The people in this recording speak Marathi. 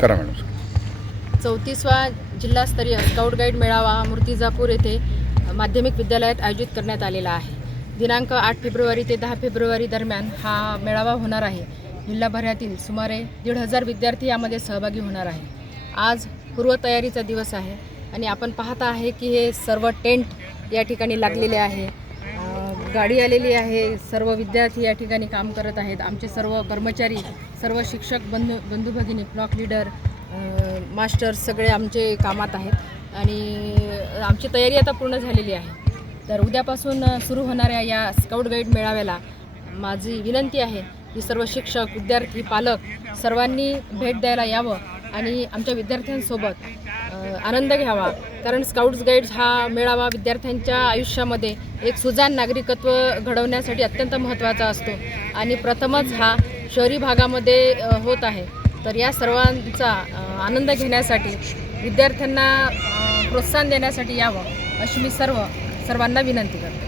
करा मॅडम. 34वा जिल्हास्तरीय स्काउट गाईड मेळावा मूर्तिजापूर येथे माध्यमिक विद्यालयात आयोजित करण्यात आलेला आहे. दिनांक 8 फेब्रुवारी ते 10 फेब्रुवारी दरम्यान हा मेळावा होणार आहे. जिल्हाभरातील सुमारे 1,500 विद्यार्थी यामध्ये सहभागी होणार आहे. आज पूर्वतयारीचा दिवस आहे आणि आपण पाहता आहे की हे सर्व टेंट या ठिकाणी लागलेले आहे. गाडी आलेली आहे. सर्व विद्यार्थी या ठिकाणी काम करत आहेत. आमचे सर्व कर्मचारी, सर्व शिक्षक बंधू भगिनी, ब्लॉक लीडर, मास्टर्स सगळे आमचे कामात आहेत आणि आमची तयारी आता पूर्ण झालेली आहे. तर उद्यापासून सुरू होणाऱ्या या स्काउट गाईड मेळाव्याला माझी विनंती आहे की सर्व शिक्षक, विद्यार्थी, पालक सर्वांनी भेट द्यायला यावं आणि आमच्या विद्यार्थ्यांसोबत आनंद घ्यावा. कारण स्काउट्स गाईड्स हा मेळावा विद्यार्थ्यांच्या आयुष्यामध्ये एक सुजाण नागरिकत्व घडवण्यासाठी अत्यंत महत्त्वाचा असतो आणि प्रथमच हा शहरी भागामध्ये होत आहे. तर या सर्वांचा आनंद घेण्यासाठी विद्यार्थ्यांना प्रोत्साहन देण्यासाठी यावं अशी मी सर्वांना विनंती करते.